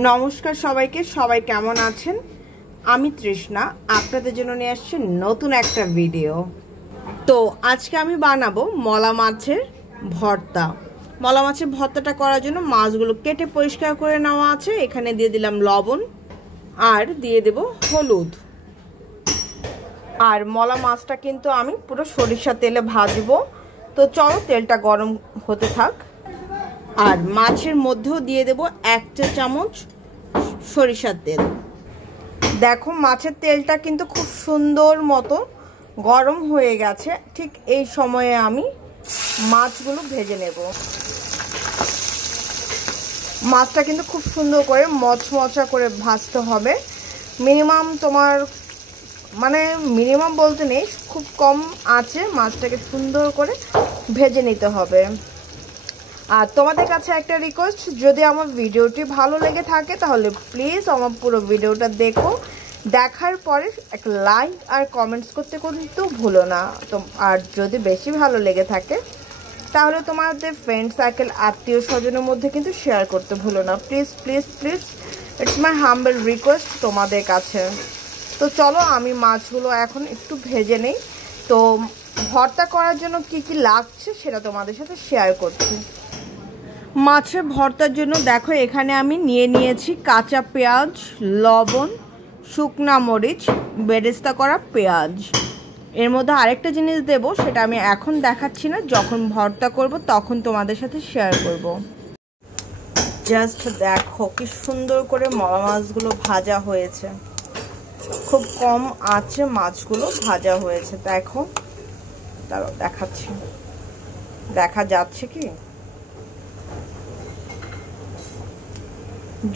নমস্কার সবাইকে, সবাই কেমন আছেন? আমি তৃষ্ণা আপনাদের জন্য নিয়ে আসছি নতুন একটা ভিডিও। তো আজকে আমি বানাবো মলা মাছের ভর্তা। মলা মাছের ভর্তাটা করার জন্য মাছগুলো কেটে পরিষ্কার করে নেওয়া আছে। এখানে দিয়ে দিলাম লবণ আর দিয়ে দেব হলুদ। আর মলা মাছটা কিন্তু আমি পুরো সরিষার তেলে ভাজবো। তো চলো তেলটা গরম হতে থাক। আর মাছের মধ্যেও দিয়ে দেব 1 চা চামচ সরিষার তেল। দেখো মাছের তেলটা কিন্তু খুব সুন্দর মতো গরম হয়ে গেছে। ঠিক এই সময়ে আমি মাছগুলো ভেজে নেব। মাছটা কিন্তু খুব সুন্দর করে মচমচা করে ভাজতে হবে। মিনিমাম তোমার মিনিমাম বলতে নেই, খুব কম আঁচে মাছটাকে সুন্দর করে ভেজে নিতে হবে। আর তোমাদের কাছে একটা রিকোয়েস্ট, যদি আমার ভিডিওটি ভালো লেগে থাকে তাহলে প্লিজ আমার পুরো ভিডিওটা দেখো। দেখার পরে একটা লাইক আর কমেন্টস করতে কিন্তু ভুলো না। তো আর যদি বেশি ভালো লেগে থাকে তাহলে তোমাদের ফ্রেন্ড সার্কেল, আত্মীয় স্বজনের মধ্যে কিন্তু শেয়ার করতে ভুলো না। Please please please, it's my humble request তোমাদের কাছে। তো চলো আমি মাছগুলো এখন একটু ভেজে নেই। তো ভর্তা করার জন্য কি কি লাগছে সেটা তোমাদের সাথে শেয়ার করছি। মাছের ভর্তার জন্য দেখো এখানে আমি নিয়েছি কাঁচা পেঁয়াজ, লবণ, শুকনা মরিচ, বেরেস্তা করা পেঁয়াজ। এর মধ্যে আরেকটা জিনিস দেব, সেটা আমি এখন দেখাচ্ছি না, যখন ভর্তা করব তখন তোমাদের সাথে শেয়ার করব। জাস্ট দেখো কি সুন্দর করে মলা মাছগুলো ভাজা হয়েছে। খুব কম আঁচে মাছগুলো ভাজা হয়েছে। দেখো, দাঁড়াও দেখাচ্ছি, দেখা যাচ্ছে কি?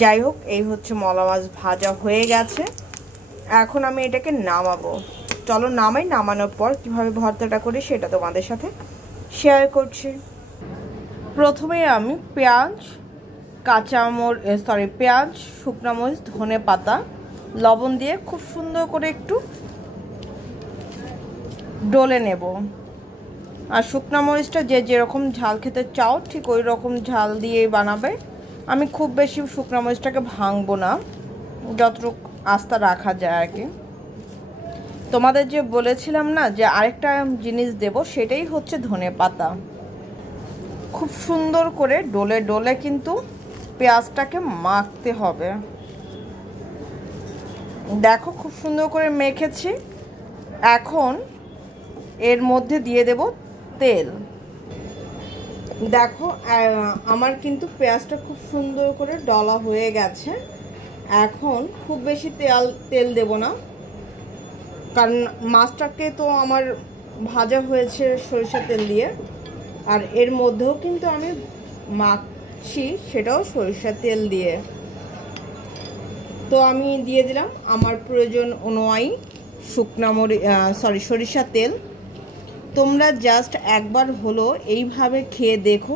যাই হোক, এই হচ্ছে মলা মাছ ভাজা হয়ে গেছে। এখন আমি এটাকে নামাবো। চলো নামাই। নামানোর পর কিভাবে ভর্তাটা করি সেটা তোমাদের সাথে শেয়ার করছি। প্রথমে আমি পেঁয়াজ, পেঁয়াজ, শুকনো মরিচ, ধনে পাতা, লবণ দিয়ে খুব সুন্দর করে একটু ডলে নেব। আর শুকনো মরিচটা যে যেরকম ঝাল খেতে চাও ঠিক ওই রকম ঝাল দিয়েই বানাবে। আমি খুব বেশি শুকনো মরিচটাকে ভাঙবো না, যতটুকু আস্তা রাখা যায় আর কি। তোমাদের যে বলেছিলাম না যে আরেকটা জিনিস দেব, সেটাই হচ্ছে ধনে পাতা। খুব সুন্দর করে ডলে ডলে কিন্তু পেঁয়াজটাকে মাখতে হবে। দেখো খুব সুন্দর করে মেখেছি। এখন এর মধ্যে দিয়ে দেব তেল। দেখো আমার কিন্তু পেঁয়াজটা খুব সুন্দর করে ডলা হয়ে গেছে। এখন খুব বেশি তেল দেব না, কারণ মাছটাকে তো আমার ভাজা হয়েছে সরিষার তেল দিয়ে। আর এর মধ্যেও কিন্তু আমি মাখছি, সেটাও সরিষার তেল দিয়ে। তো আমি দিয়ে দিলাম আমার প্রয়োজন অনুযায়ী সরিষার তেল। তোমরা জাস্ট একবার হলো এইভাবে খেয়ে দেখো,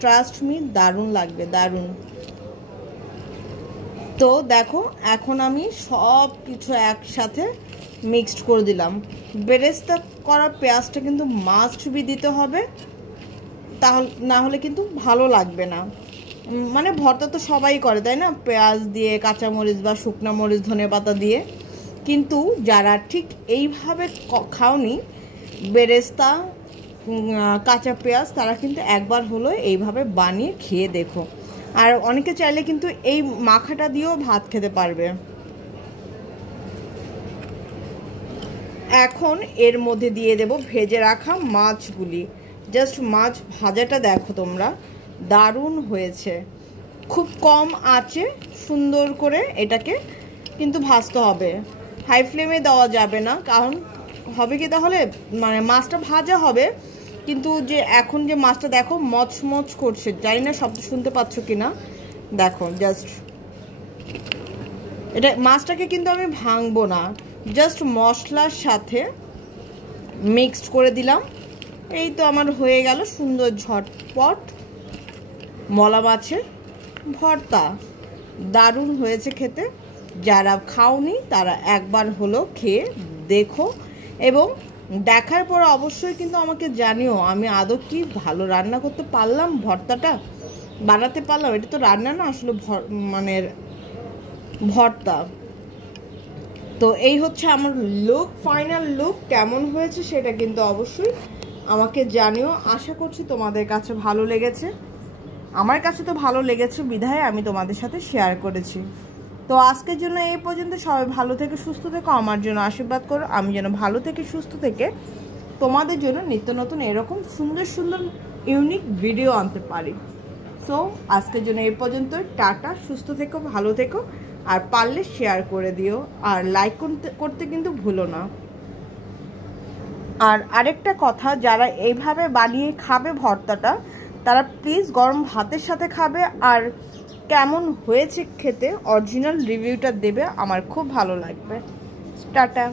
ট্রাস্ট মি, দারুণ লাগবে, দারুণ। তো দেখো এখন আমি সব কিছু একসাথে মিক্সড করে দিলাম। বেরেস্তা করা পেঁয়াজটা কিন্তু মাস্ট বি দিতে হবে, তাহলে না হলে কিন্তু ভালো লাগবে না। ভর্তা তো সবাই করে, তাই না? পেঁয়াজ দিয়ে, কাঁচামরিচ বা শুকনো মরিচ, ধনে পাতা দিয়ে। কিন্তু যারা ঠিক এইভাবে খাওনি, বেরেস্তা, কাঁচা পেঁয়াজ, তারা কিন্তু একবার হলো এইভাবে বানিয়ে খেয়ে দেখো। আর অনেকে চাইলে কিন্তু এই মাখাটা দিয়েও ভাত খেতে পারবে। এখন এর মধ্যে দিয়ে দেব ভেজে রাখা মাছগুলি। জাস্ট মাছ ভাজাটা দেখো তোমরা, দারুণ হয়েছে। খুব কম আঁচে সুন্দর করে এটাকে কিন্তু ভাজতে হবে, হাই ফ্লেমে দেওয়া যাবে না। কারণ হবে কি তাহলে, মাছটা ভাজা হবে কিন্তু যে এখন যে মাছটা দেখো মচমচ করছে, জানি না শব্দ শুনতে পাচ্ছ কিনা। দেখো জাস্ট এটা, মাছটাকে কিন্তু আমি ভাঙবো না, জাস্ট মশলার সাথে মিক্সড করে দিলাম। এই তো আমার হয়ে গেল সুন্দর ঝটপট মলা মাছের ভর্তা। দারুণ হয়েছে খেতে। যারা খাওনি তারা একবার হলো খেয়ে দেখো, এবং দেখার পর অবশ্যই কিন্তু আমাকে জানিও আমি আদৌ কি ভালো রান্না করতে পারলাম ভর্তাটা। বানাতে পারলাম। এটা তো রান্না না, আসলে মানে ভর্তা। তো এই হচ্ছে আমার লুক, ফাইনাল লুক। কেমন হয়েছে সেটা কিন্তু অবশ্যই আমাকে জানিও। আশা করছি তোমাদের কাছে ভালো লেগেছে। আমার কাছে তো ভালো লেগেছে, বিধায় আমি তোমাদের সাথে শেয়ার করেছি। তো আজকের জন্য এই পর্যন্ত। সবাই ভালো থেকে সুস্থ থেকো, আমার জন্য আশীর্বাদ করো, আমি যেন ভালো থেকে সুস্থ থেকে তোমাদের জন্য নিত্য নতুন এরকম সুন্দর সুন্দর ইউনিক ভিডিও আনতে পারি। সো আজকের জন্য এই পর্যন্ত। টাটা, সুস্থ থেকো, ভালো থেকো, আর পারলে শেয়ার করে দিও, আর লাইক করতে কিন্তু ভুলো না। আর আরেকটা কথা, যারা এইভাবে বানিয়ে খাবে ভর্তাটা, তারা প্লিজ গরম ভাতের সাথে খাবে, আর কেমন হয়েছে খেতে অরিজিনাল রিভিউটা দেবে, আমার খুব ভালো লাগবে। টাটা।